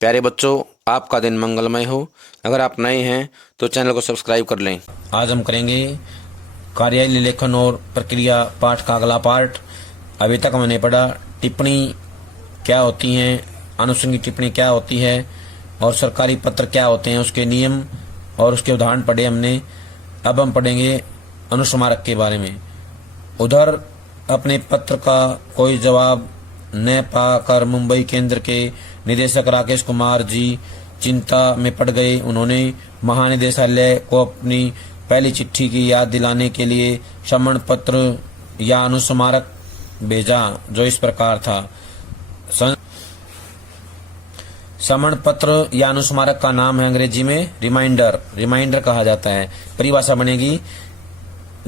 प्यारे बच्चों, आपका दिन मंगलमय हो। अगर आप नए हैं तो चैनल को सब्सक्राइब कर लें। आज हम करेंगे कार्यालय लेखन और प्रक्रिया पाठ का अगला पार्ट। अभी तक हमने पढ़ा टिप्पणी क्या होती है, आनुषंगिक टिप्पणी क्या होती है और सरकारी पत्र क्या होते हैं, उसके नियम और उसके उदाहरण पढ़े हमने। अब हम पढ़ेंगे अनुस्मारक के बारे में। उधर अपने पत्र का कोई जवाब न पाकर मुंबई केंद्र के निदेशक राकेश कुमार जी चिंता में पड़ गए। उन्होंने महानिदेशालय को अपनी पहली चिट्ठी की याद दिलाने के लिए समन पत्र या अनुस्मारक भेजा, जो इस प्रकार था। समन पत्र या अनुस्मारक का नाम है अंग्रेजी में रिमाइंडर कहा जाता है। परिभाषा बनेगी,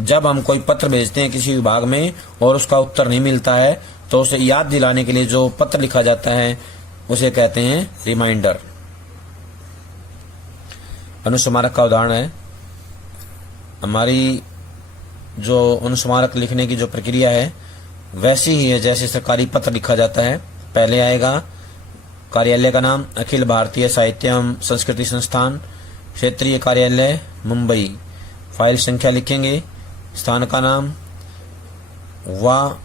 जब हम कोई पत्र भेजते हैं किसी विभाग में और उसका उत्तर नहीं मिलता है तो उसे याद दिलाने के लिए जो पत्र लिखा जाता है उसे कहते हैं रिमाइंडर। अनुस्मारक का उदाहरण है, हमारी जो अनुस्मारक लिखने की जो प्रक्रिया है वैसी ही है जैसे सरकारी पत्र लिखा जाता है। पहले आएगा कार्यालय का नाम, अखिल भारतीय साहित्य एवं संस्कृति संस्थान, क्षेत्रीय कार्यालय मुंबई। फाइल संख्या लिखेंगे, स्थान का नाम वा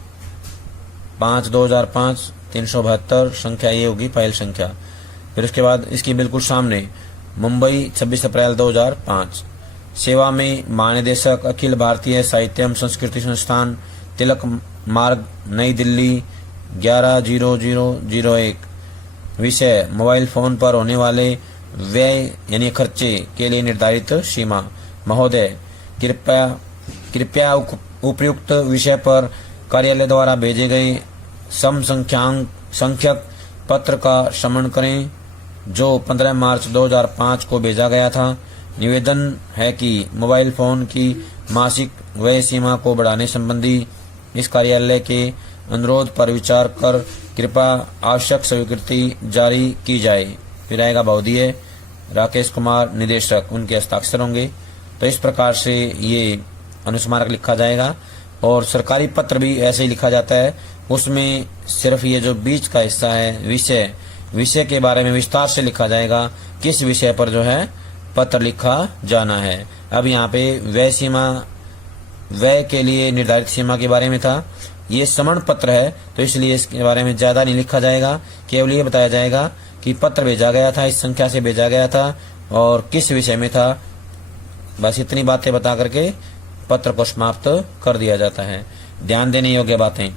5/2005 372, संख्या ये होगी फाइल संख्या। फिर उसके बाद इसकी बिल्कुल सामने मुंबई 26 अप्रैल 2005। सेवा में महानिदेशक अखिल भारतीय साहित्य एवं संस्कृति संस्थान, तिलक मार्ग, नई दिल्ली 110001। विषय मोबाइल फोन पर होने वाले व्यय यानी खर्चे के लिए निर्धारित सीमा। महोदय, कृपया उपयुक्त विषय पर कार्यालय द्वारा भेजे गए संख्यक पत्र का समन करें जो 15 मार्च 2005 को भेजा गया था। निवेदन है कि मोबाइल फोन की मासिक व्यय सीमा को बढ़ाने संबंधी इस कार्यालय के अनुरोध पर विचार कर कृपया आवश्यक स्वीकृति जारी की जाए। फिर आएगा बहुधीय राकेश कुमार निदेशक, उनके हस्ताक्षर होंगे। तो इस प्रकार से ये अनुस्मारक लिखा जाएगा। और सरकारी पत्र भी ऐसे ही लिखा जाता है, उसमें सिर्फ ये जो बीच का हिस्सा है विषय के बारे में विस्तार से लिखा जाएगा, किस विषय पर जो है पत्र लिखा जाना है। अब यहाँ पे व्यय के लिए निर्धारित सीमा के बारे में था। ये समन पत्र है तो इसलिए इसके बारे में ज्यादा नहीं लिखा जाएगा, केवल ये बताया जाएगा कि पत्र भेजा गया था, इस संख्या से भेजा गया था और किस विषय में था। बस इतनी बातें बता करके पत्र को समाप्त कर दिया जाता है। ध्यान देने योग्य बातें,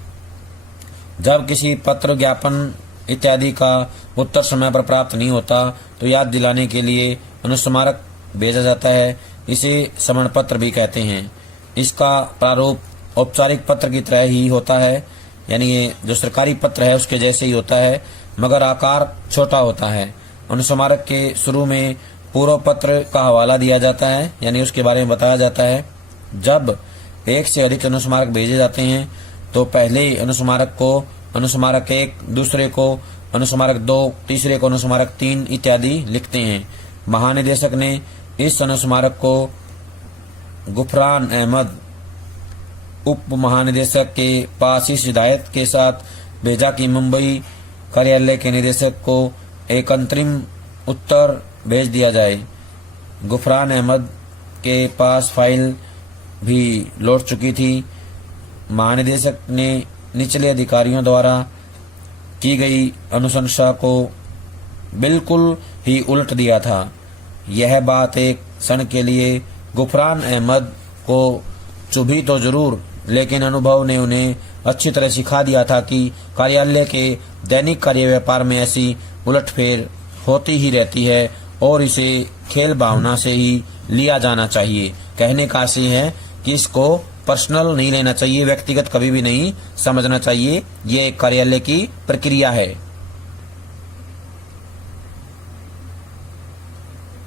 जब किसी पत्र, ज्ञापन इत्यादि का उत्तर समय पर प्राप्त नहीं होता तो याद दिलाने के लिए अनुस्मारक भेजा जाता है। इसे समन पत्र भी कहते हैं। इसका प्रारूप औपचारिक पत्र की तरह ही होता है, यानी ये जो सरकारी पत्र है उसके जैसे ही होता है, मगर आकार छोटा होता है। अनुस्मारक के शुरू में पूर्व पत्र का हवाला दिया जाता है, यानी उसके बारे में बताया जाता है। जब एक से अधिक अनुस्मारक भेजे जाते हैं तो पहले अनुस्मारक को अनुस्मारक 1, दूसरे को अनुस्मारक 2, तीसरे को अनुस्मारक 3 इत्यादि लिखते हैं। महानिदेशक ने इस अनुस्मारक को गुफरान अहमद उप महानिदेशक के पास इस हिदायत के साथ भेजा कि मुंबई कार्यालय के निदेशक को एक अंतरिम उत्तर भेज दिया जाए। गुफरान अहमद के पास फाइल भी लौट चुकी थी। महानिदेशक ने निचले अधिकारियों द्वारा की गई अनुशंसा को बिल्कुल ही उल्ट दिया था। यह बात एक क्षण के लिए गुफरान अहमद को चुभी तो जरूर, लेकिन अनुभव ने उन्हें अच्छी तरह सिखा दिया था कि कार्यालय के दैनिक कार्य व्यापार में ऐसी उलटफेर होती ही रहती है और इसे खेल भावना से ही लिया जाना चाहिए। कहने का आशय है कि इसको पर्सनल नहीं लेना चाहिए, व्यक्तिगत कभी भी नहीं समझना चाहिए। ये एक कार्यालय की प्रक्रिया है।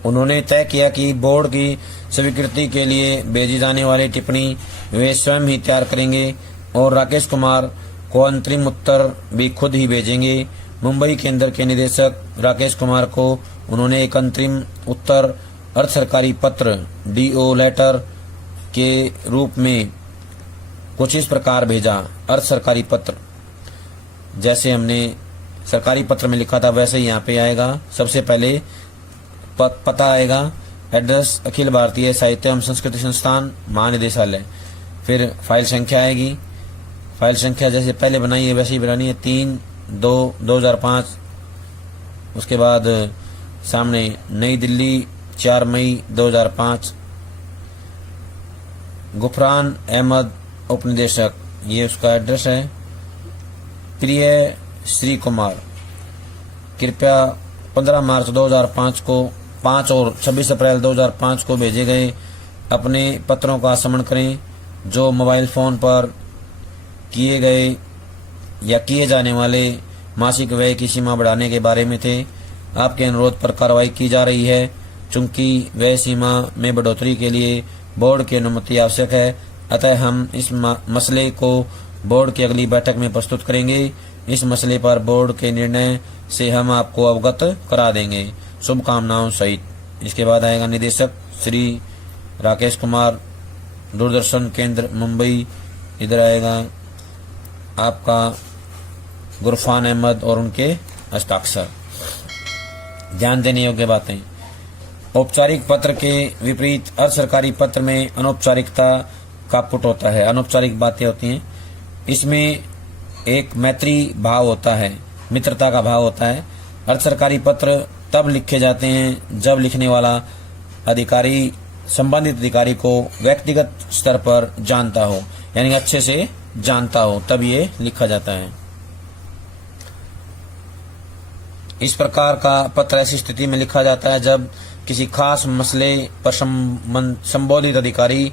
उन्होंने तय किया कि बोर्ड की स्वीकृति के लिए भेजी जाने वाली टिप्पणी वे स्वयं ही तैयार करेंगे और राकेश कुमार को अंतरिम उत्तर भी खुद ही भेजेंगे। मुंबई केंद्र के निदेशक राकेश कुमार को उन्होंने एक अंतरिम उत्तर अर्ध सरकारी पत्र DO लेटर के रूप में कुछ इस प्रकार भेजा। अर्ध सरकारी पत्र जैसे हमने सरकारी पत्र में लिखा था वैसे ही यहाँ पे आएगा। सबसे पहले पता आएगा, एड्रेस अखिल भारतीय साहित्य एवं संस्कृति संस्थान महानिदेशालय। फिर फाइल संख्या आएगी, फाइल संख्या जैसे पहले बनाई है वैसे ही बनानी है, 3/2/2005। उसके बाद सामने नई दिल्ली 4 मई 2005। गुफरान अहमद उपनिदेशक, ये उसका एड्रेस है। प्रिय श्री कुमार, कृपया 15 मार्च 2005 को 5 और 26 अप्रैल 2005 को भेजे गए अपने पत्रों का समन करें जो मोबाइल फोन पर किए गए या किए जाने वाले मासिक व्यय की सीमा बढ़ाने के बारे में थे। आपके अनुरोध पर कार्रवाई की जा रही है। चूंकि व्यय सीमा में बढ़ोतरी के लिए बोर्ड की अनुमति आवश्यक है, अतः हम इस मसले को बोर्ड की अगली बैठक में प्रस्तुत करेंगे। इस मसले पर बोर्ड के निर्णय से हम आपको अवगत करा देंगे। शुभकामनाओं सहित। इसके बाद आएगा निदेशक श्री राकेश कुमार, दूरदर्शन केंद्र मुंबई। इधर आएगा आपका गुरफान अहमद और उनके हस्ताक्षर। ध्यान देने योग्य बातें, औपचारिक पत्र के विपरीत अर्ध सरकारी पत्र में अनौपचारिकता का पुट होता है, अनौपचारिक बातें होती हैं। इसमें एक मैत्री भाव होता है, मित्रता का भाव होता है। अर्ध सरकारी पत्र तब लिखे जाते हैं जब लिखने वाला अधिकारी संबंधित अधिकारी को व्यक्तिगत स्तर पर जानता हो, यानी अच्छे से जानता हो, तब ये लिखा जाता है। इस प्रकार का पत्र ऐसी स्थिति में लिखा जाता है जब किसी खास मसले पर संबोधित अधिकारी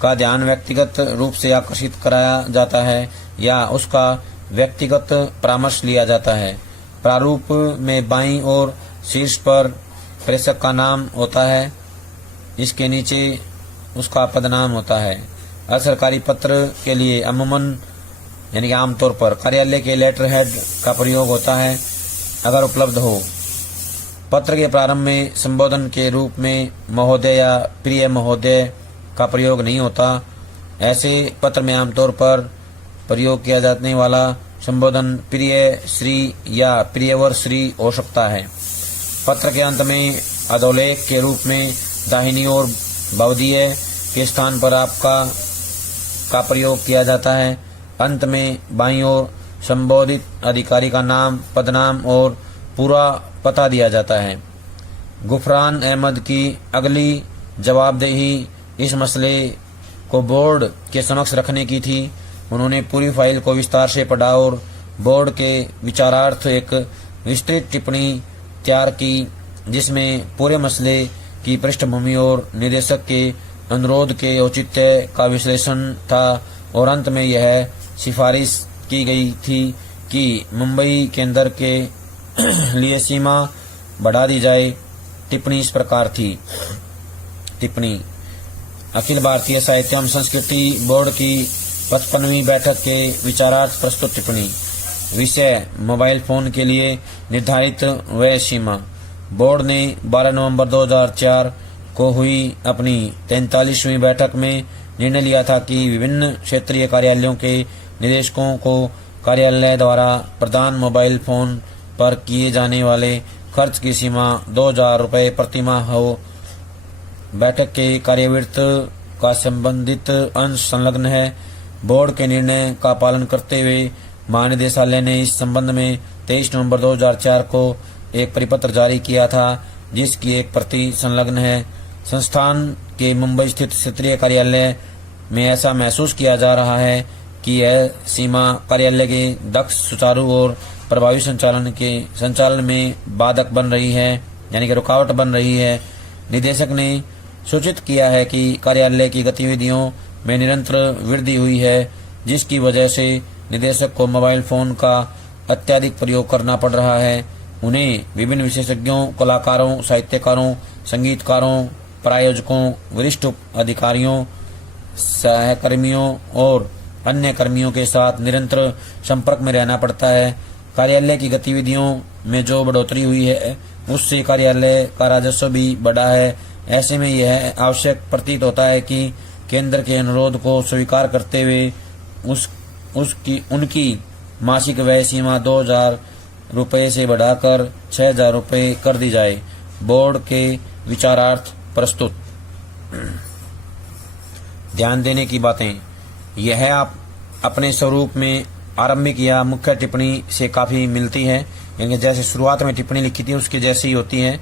का ध्यान व्यक्तिगत रूप से आकर्षित कराया जाता है या उसका व्यक्तिगत परामर्श लिया जाता है। प्रारूप में बाईं ओर शीर्ष पर प्रेषक का नाम होता है, इसके नीचे उसका पदनाम होता है। असरकारी पत्र के लिए अमूमन यानी कि आमतौर पर कार्यालय के लेटर हेड का प्रयोग होता है अगर उपलब्ध हो। पत्र के प्रारंभ में संबोधन के रूप में महोदय या प्रिय महोदय का प्रयोग नहीं होता। ऐसे पत्र में आमतौर पर प्रयोग किया जाने वाला संबोधन प्रिय श्री या प्रियवर श्री हो सकता है। पत्र के अंत में अधोलेख के रूप में दाहिनी ओर भवदीय के स्थान पर आपका का प्रयोग किया जाता है। अंत में बाईं ओर संबोधित अधिकारी का नाम, पदनाम और पूरा पता दिया जाता है। गुफरान अहमद की अगली जवाबदेही इस मसले को बोर्ड के समक्ष रखने की थी। उन्होंने पूरी फाइल को विस्तार से पढ़ा और बोर्ड के विचारार्थ एक विस्तृत टिप्पणी तैयार की जिसमें पूरे मसले की पृष्ठभूमि और निदेशक के अनुरोध के औचित्य का विश्लेषण था और अंत में यह सिफारिश की गई थी कि मुंबई केंद्र के लिए सीमा बढ़ा दी जाए। टिप्पणी इस प्रकार थी। टिप्पणी अखिल भारतीय साहित्य एवं संस्कृति बोर्ड की 55वीं बैठक के विचारार्थ प्रस्तुत टिप्पणी। विषय मोबाइल फोन के लिए निर्धारित व्यय सीमा। बोर्ड ने 12 नवंबर 2004 को हुई अपनी 43वीं बैठक में निर्णय लिया था कि विभिन्न क्षेत्रीय कार्यालयों के निदेशकों को कार्यालय द्वारा प्रदान मोबाइल फोन पर किए जाने वाले खर्च की सीमा 2000 रुपये प्रति माह हो। बैठक के कार्यवृत्त का संबंधित अंश संलग्न है। बोर्ड के निर्णय का पालन करते हुए महानिदेशालय ने इस संबंध में 23 नवंबर 2004 को एक परिपत्र जारी किया था जिसकी एक प्रति संलग्न है। संस्थान के मुंबई स्थित क्षेत्रीय कार्यालय में ऐसा महसूस किया जा रहा है कि यह सीमा कार्यालय के दक्ष, सुचारू और प्रभावी संचालन में बाधक बन रही है, यानी कि रुकावट बन रही है। निदेशक ने सूचित किया है कि कार्यालय की गतिविधियों में निरंतर वृद्धि हुई है जिसकी वजह से निदेशक को मोबाइल फोन का अत्यधिक प्रयोग करना पड़ रहा है। उन्हें विभिन्न विशेषज्ञों, कलाकारों, साहित्यकारों, संगीतकारों, प्रायोजकों, वरिष्ठ अधिकारियों, सहकर्मियों और अन्य कर्मियों के साथ निरंतर संपर्क में रहना पड़ता है। कार्यालय की गतिविधियों में जो बढ़ोतरी हुई है उससे कार्यालय का राजस्व भी बढ़ा है। ऐसे में यह आवश्यक प्रतीत होता है कि केंद्र के अनुरोध को स्वीकार करते हुए उनकी मासिक व्यय सीमा 2000 रुपये से बढ़ाकर 6,000 रुपये कर दी जाए। बोर्ड के विचारार्थ प्रस्तुत। ध्यान देने की बातें, यह आप अपने स्वरूप में आरंभिक या मुख्य टिप्पणी से काफी मिलती है, यानी जैसे शुरुआत में टिप्पणी लिखी थी उसके जैसी ही होती है।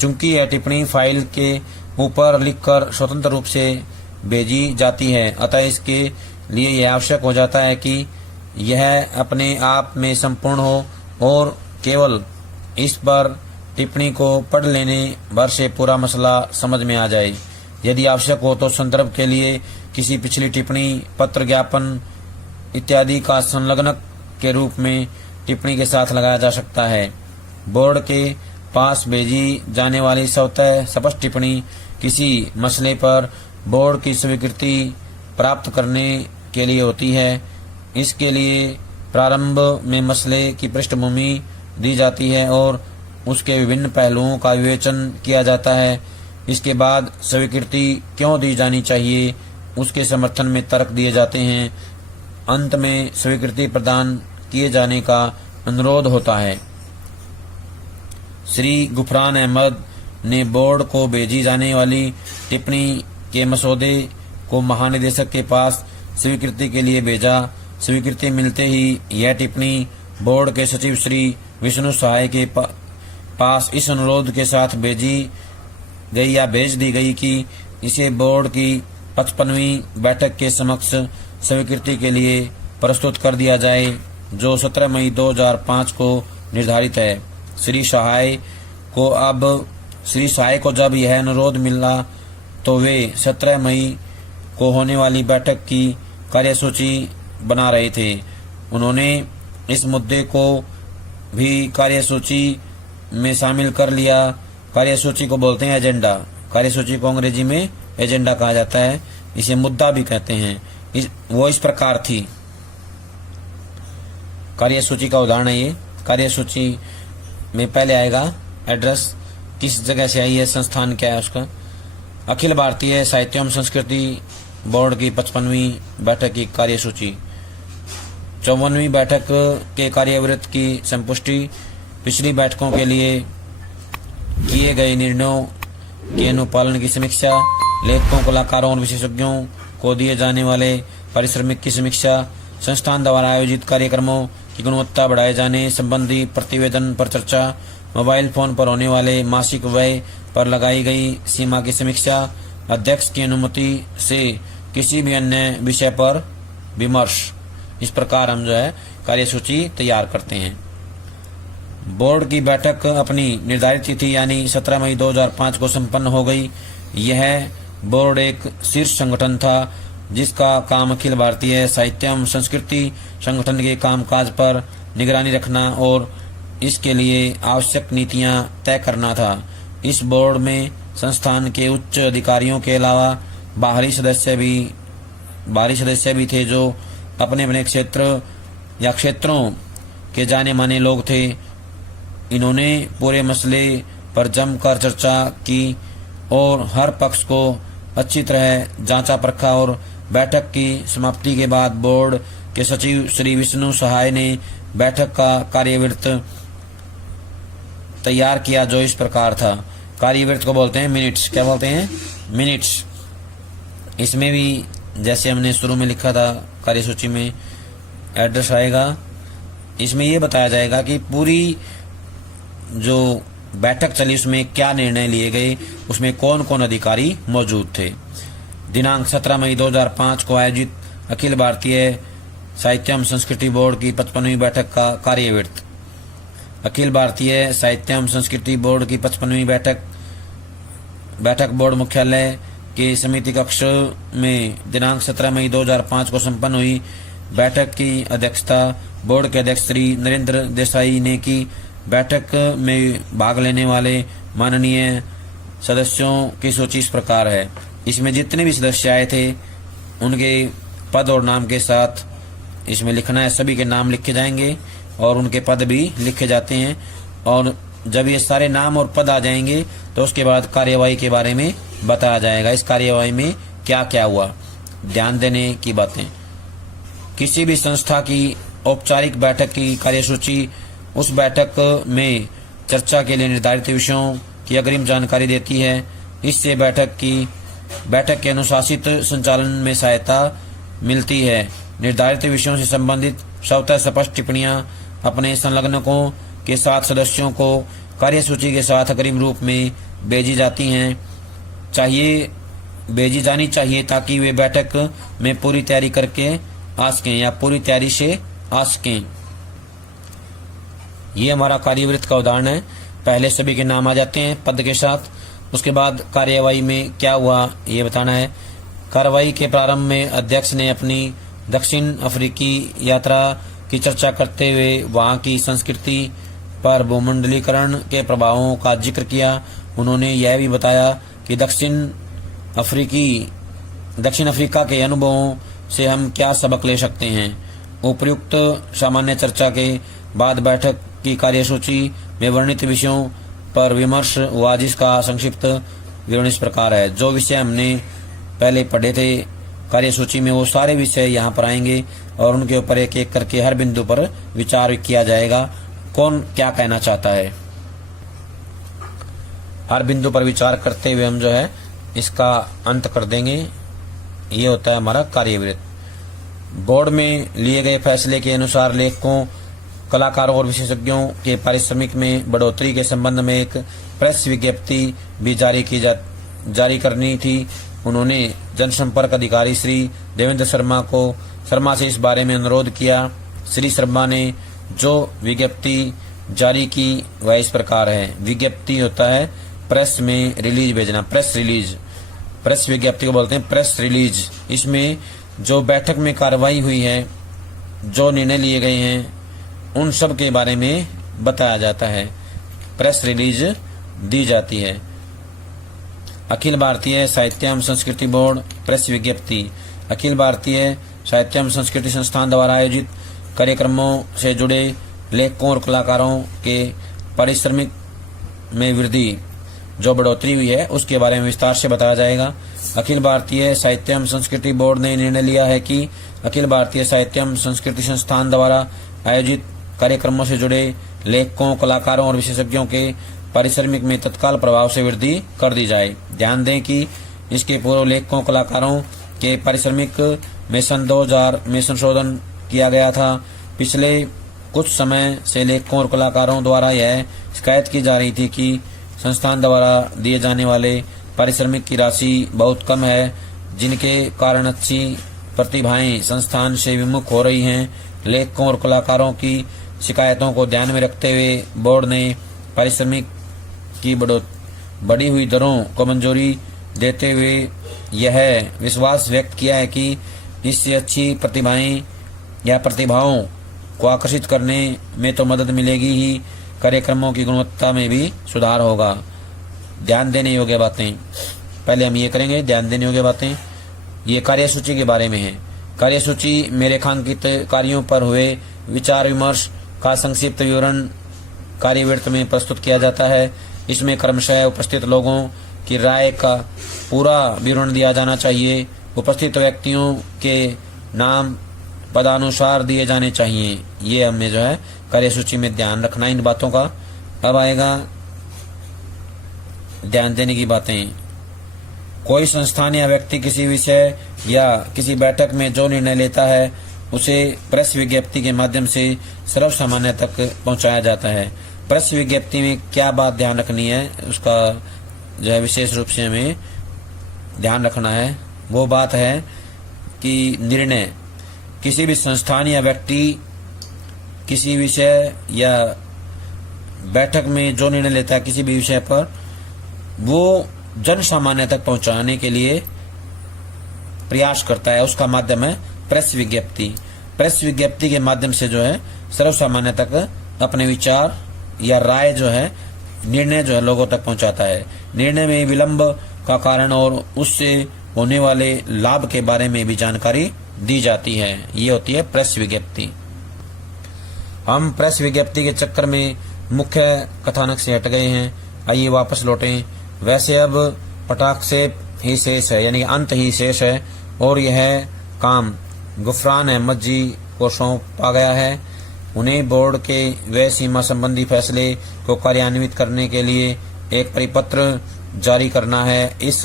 चूंकि यह टिप्पणी फाइल के ऊपर लिखकर स्वतंत्र रूप से भेजी जाती है, अतः इसके लिए यह आवश्यक हो जाता है कि यह अपने आप में संपूर्ण हो और केवल इस पर टिप्पणी को पढ़ लेने भर से पूरा मसला समझ में आ जाए। यदि आवश्यक हो तो संदर्भ के लिए किसी पिछली टिप्पणी, पत्र, ज्ञापन इत्यादि का संलग्नक के रूप में टिप्पणी के साथ लगाया जा सकता है। बोर्ड के पास भेजी जाने वाली स्वतः स्पष्ट टिप्पणी किसी मसले पर बोर्ड की स्वीकृति प्राप्त करने के लिए होती है। इसके लिए प्रारंभ में मसले की पृष्ठभूमि दी जाती है और उसके विभिन्न पहलुओं का विवेचन किया जाता है। इसके बाद स्वीकृति क्यों दी जानी चाहिए उसके समर्थन में तर्क दिए जाते हैं। अंत में स्वीकृति प्रदान किए जाने का अनुरोध होता है। श्री गुफरान अहमद ने बोर्ड को भेजी जाने वाली टिप्पणी के मसौदे को महानिदेशक के पास स्वीकृति के लिए भेजा। स्वीकृति मिलते ही यह टिप्पणी बोर्ड के सचिव श्री विष्णु सहाय के पास इस अनुरोध के साथ भेजी गई या भेज दी गई कि इसे बोर्ड की 55वीं बैठक के समक्ष स्वीकृति के लिए प्रस्तुत कर दिया जाए, जो 17 मई 2005 को निर्धारित है। श्री सहाय को जब यह अनुरोध मिला तो वे 17 मई को होने वाली बैठक की कार्यसूची बना रहे थे। उन्होंने इस मुद्दे को भी कार्यसूची में शामिल कर लिया। कार्यसूची को बोलते हैं एजेंडा। कार्यसूची को अंग्रेजी में एजेंडा कहा जाता है, इसे मुद्दा भी कहते हैं। वो इस प्रकार थी। कार्यसूची का उदाहरण है ये। कार्यसूची में पहले आएगा एड्रेस, किस जगह से आई है, संस्थान क्या है उसका। अखिल भारतीय साहित्य एवं संस्कृति बोर्ड की 55वीं बैठक की कार्यसूची। 54वीं बैठक के कार्यवृत्त की संपुष्टि। पिछली बैठकों के लिए किए गए निर्णयों के अनुपालन की समीक्षा। लेखकों, कलाकारों और विशेषज्ञों को दिए जाने वाले पारिश्रमिक की समीक्षा। संस्थान द्वारा आयोजित कार्यक्रमों की गुणवत्ता बढ़ाए जाने संबंधी प्रतिवेदन पर चर्चा। मोबाइल फोन पर होने वाले मासिक व्यय पर लगाई गई सीमा की समीक्षा। अध्यक्ष की अनुमति से किसी भी अन्य विषय पर विमर्श। इस प्रकार हम कार्यसूची तैयार करते हैं। बोर्ड की बैठक अपनी निर्धारित तिथि यानी 17 मई 2005 को संपन्न हो गई। यह बोर्ड एक शीर्ष संगठन था जिसका काम अखिल भारतीय साहित्य एवं संस्कृति संगठन के कामकाज पर निगरानी रखना और इसके लिए आवश्यक नीतियां तय करना था। इस बोर्ड में संस्थान के उच्च अधिकारियों के अलावा बाहरी सदस्य भी थे जो अपने अपने क्षेत्र या क्षेत्रों के जाने माने लोग थे। इन्होंने पूरे मसले पर जमकर चर्चा की और हर पक्ष को अच्छी तरह जांचा परखा और बैठक की समाप्ति के बाद बोर्ड के सचिव श्री विष्णु सहाय ने बैठक का कार्यवृत्त तैयार किया, जो इस प्रकार था। कार्यवृत्त को बोलते हैं मिनट्स। क्या बोलते हैं? मिनट्स। इसमें भी जैसे हमने शुरू में लिखा था कार्यसूची में एड्रेस आएगा। इसमें यह बताया जाएगा कि पूरी जो बैठक चली उसमें क्या निर्णय लिए गए, उसमें कौन कौन अधिकारी मौजूद थे। दिनांक 17 मई 2005 को आयोजित अखिल भारतीय साहित्य एवं संस्कृति बोर्ड की 55वीं बैठक का कार्यवृत्त। अखिल भारतीय साहित्य एवं संस्कृति बोर्ड की 55वीं बैठक बोर्ड मुख्यालय के समिति कक्ष में दिनांक 17 मई 2005 को संपन्न हुई। बैठक की अध्यक्षता बोर्ड के अध्यक्ष श्री नरेंद्र देसाई ने की। बैठक में भाग लेने वाले माननीय सदस्यों की सूची इस प्रकार है। इसमें जितने भी सदस्य आए थे उनके पद और नाम के साथ इसमें लिखना है। सभी के नाम लिखे जाएंगे और उनके पद भी लिखे जाते हैं। और जब ये सारे नाम और पद आ जाएंगे तो उसके बाद कार्यवाही के बारे में बताया जाएगा। इस कार्यवाही में क्या क्या हुआ, ध्यान देने की बातें। किसी भी संस्था की औपचारिक बैठक की कार्यसूची उस बैठक में चर्चा के लिए निर्धारित विषयों की अग्रिम जानकारी देती है। इससे बैठक के अनुशासित संचालन में सहायता मिलती है। निर्धारित विषयों से संबंधित स्वतः स्पष्ट टिप्पणियां अपने संलग्नकों के साथ सदस्यों को कार्यसूची के साथ अग्रिम रूप में भेजी जानी चाहिए ताकि वे बैठक में पूरी तैयारी करके आ सकें या पूरी तैयारी से आ सकें। ये हमारा कार्यवृत्त का उदाहरण है। पहले सभी के नाम आ जाते हैं पद के साथ। उसके बाद कार्यवाही में क्या हुआ ये बताना है। कार्यवाही के प्रारंभ में अध्यक्ष ने अपनी दक्षिण अफ्रीकी यात्रा की चर्चा करते हुए वहां की संस्कृति पर भूमंडलीकरण के प्रभावों का जिक्र किया। उन्होंने यह भी बताया कि दक्षिण अफ्रीका के अनुभवों से हम क्या सबक ले सकते हैं। उपर्युक्त सामान्य चर्चा के बाद बैठक की कार्यसूची में वर्णित विषयों पर विमर्श हुआ, जिसका संक्षिप्त विवरण इस प्रकार है। जो विषय हमने पहले पढ़े थे कार्यसूची में, वो सारे विषय यहाँ पर आएंगे और उनके ऊपर एक एक करके हर बिंदु पर विचार किया जाएगा। कौन क्या कहना चाहता है, हर बिंदु पर विचार करते हुए हम जो है इसका अंत कर देंगे। ये होता है हमारा कार्यवृत्त। बोर्ड में लिए गए फैसले के अनुसार लेखकों, कलाकारों और विशेषज्ञों के पारिश्रमिक में बढ़ोतरी के संबंध में एक प्रेस विज्ञप्ति भी जारी करनी थी। उन्होंने जनसंपर्क अधिकारी श्री देवेंद्र शर्मा से इस बारे में अनुरोध किया। श्री शर्मा ने जो विज्ञप्ति जारी की वह इस प्रकार है। विज्ञप्ति होता है प्रेस में रिलीज भेजना, प्रेस विज्ञप्ति को बोलते हैं प्रेस रिलीज। इसमें जो बैठक में कार्रवाई हुई है, जो निर्णय लिए गए हैं, उन सब के बारे में बताया जाता है, प्रेस रिलीज दी जाती है। अखिल भारतीय साहित्य एवं संस्कृति बोर्ड प्रेस विज्ञप्ति। अखिल भारतीय साहित्य एवं संस्कृति संस्थान द्वारा आयोजित कार्यक्रमों से जुड़े लेखकों और कलाकारों के पारिश्रमिक में वृद्धि, जो बढ़ोतरी हुई है, उसके बारे में विस्तार से बताया जाएगा। अखिल भारतीय साहित्य एवं संस्कृति बोर्ड ने निर्णय लिया है कि अखिल भारतीय साहित्य एवं संस्कृति संस्थान द्वारा आयोजित कार्यक्रमों से जुड़े लेखकों, कलाकारों और विशेषज्ञों के पारिश्रमिक में तत्काल प्रभाव से वृद्धि कर दी जाए। ध्यान दें कि इसके पूर्व लेखकों, कलाकारों के पारिश्रमिक में सन 2000 में संशोधन किया गया था। पिछले कुछ समय से लेखकों और कलाकारों द्वारा यह शिकायत की जा रही थी कि संस्थान द्वारा दिए जाने वाले पारिश्रमिक की राशि बहुत कम है, जिनके कारण अच्छी प्रतिभाएं संस्थान से विमुख हो रही हैं। लेखकों और कलाकारों की शिकायतों को ध्यान में रखते हुए बोर्ड ने पारिश्रमिक की बढ़ी हुई दरों को मंजूरी देते हुए यह विश्वास व्यक्त किया है कि इससे अच्छी प्रतिभाओं को आकर्षित करने में तो मदद मिलेगी ही, कार्यक्रमों की गुणवत्ता में भी सुधार होगा। ध्यान देने योग्य बातें, पहले हम ये करेंगे ध्यान देने योग्य बातें। ये कार्यसूची के बारे में है। कार्यसूची में रेखांकित कार्यों पर हुए विचार विमर्श का संक्षिप्त विवरण कार्यवृत्त में प्रस्तुत किया जाता है। इसमें क्रमशः उपस्थित लोगों की राय का पूरा विवरण दिया जाना चाहिए। उपस्थित व्यक्तियों के नाम पदानुसार दिए जाने चाहिए। ये हमने जो है कार्यसूची में ध्यान रखना इन बातों का। अब आएगा ध्यान देने की बातें। कोई संस्थान या व्यक्ति किसी विषय या किसी बैठक में जो निर्णय लेता है उसे प्रेस विज्ञप्ति के माध्यम से सर्वसामान्य तक पहुंचाया जाता है। प्रेस विज्ञप्ति में क्या बात ध्यान रखनी है, उसका जो है विशेष रूप से हमें ध्यान रखना है। वो बात है कि निर्णय किसी भी संस्थान या व्यक्ति किसी विषय या बैठक में जो निर्णय लेता है किसी भी विषय पर, वो जन सामान्य तक पहुंचाने के लिए प्रयास करता है। उसका माध्यम है प्रेस विज्ञप्ति। प्रेस विज्ञप्ति के माध्यम से जो है सर्वसामान्य तक अपने विचार या राय जो है, निर्णय जो है लोगों तक पहुंचाता है। निर्णय में विलंब का कारण और उससे होने वाले लाभ के बारे में भी जानकारी दी जाती है। ये होती है प्रेस विज्ञप्ति। हम प्रेस विज्ञप्ति के चक्कर में मुख्य कथानक से हट गए हैं, आइए वापस लौटें। वैसे अब पटाक्षेप ही शेष है, यानी अंत ही शेष है, और यह काम गुफरान अहमद जी को सौंपा गया है। उन्हें बोर्ड के व्यय सीमा संबंधी फैसले को कार्यान्वित करने के लिए एक परिपत्र जारी करना है। इस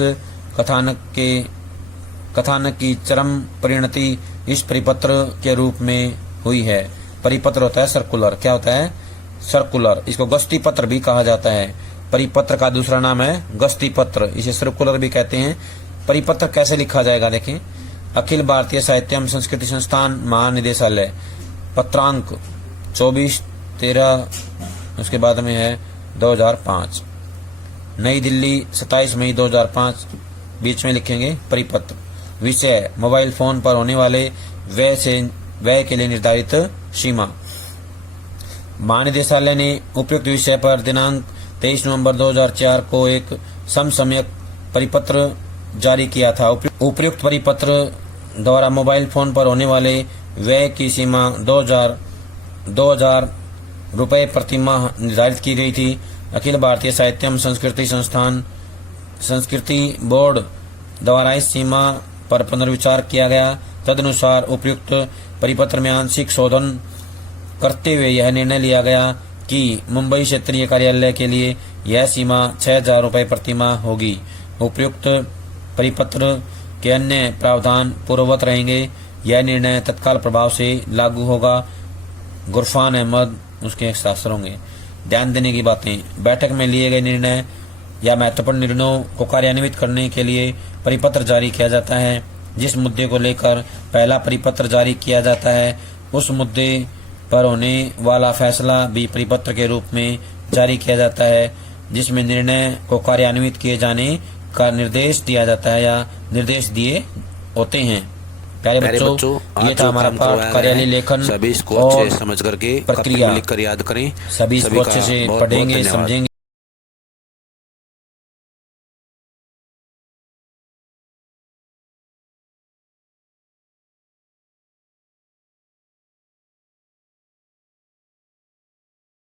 कथानक की चरम परिणति इस परिपत्र के रूप में हुई है। परिपत्र होता है सर्कुलर। क्या होता है? सर्कुलर। इसको गस्ती पत्र भी कहा जाता है। परिपत्र का दूसरा नाम है गस्ती पत्र, इसे सर्कुलर भी कहते हैं। परिपत्र कैसे लिखा जाएगा देखें। अखिल भारतीय साहित्य एवं संस्कृति संस्थान महानिदेशालय, पत्रांक 24/13, उसके बाद में है 2005, नई दिल्ली 27 मई 2005, बीच में लिखेंगे परिपत्र। विषय मोबाइल फोन पर होने वाले व्यय के लिए निर्धारित सीमा। महानिदेशालय ने उपयुक्त विषय पर दिनांक 23 नवंबर 2004 को एक समसामयिक परिपत्र जारी किया था। उपयुक्त परिपत्र द्वारा मोबाइल फोन पर होने वाले व्यय की सीमा 2000 रुपये प्रति माह निर्धारित की गई थी। अखिल भारतीय साहित्य एवं संस्कृति बोर्ड द्वारा इस सीमा पर पुनर्विचार किया गया। तदनुसार उपयुक्त परिपत्र में आंशिक शोधन करते हुए यह निर्णय लिया गया कि मुंबई क्षेत्रीय कार्यालय के लिए यह सीमा 6000 रुपये प्रति माह होगी। उपयुक्त परिपत्र के अन्य प्रावधान पूर्ववत रहेंगे। यह निर्णय तत्काल प्रभाव से लागू होगा। गुरफान अहमद उसके हस्ताक्षर होंगे। ध्यान देने की बातें। बैठक में लिए गए निर्णय या महत्वपूर्ण निर्णयों को कार्यान्वित करने के लिए परिपत्र जारी किया जाता है। जिस मुद्दे को लेकर पहला परिपत्र जारी किया जाता है उस मुद्दे पर होने वाला फैसला भी परिपत्र के रूप में जारी किया जाता है, जिसमें निर्णय को कार्यान्वित किए जाने का निर्देश दिया जाता है या निर्देश दिए होते हैं। प्यारे बच्चों, ये था हमारा पाठ कार्यालय लेखन सभी इसको और अच्छे समझ करके प्रक्रिया। लिखकर याद करें। सभी इसको अच्छे से पढ़ेंगे, समझेंगे।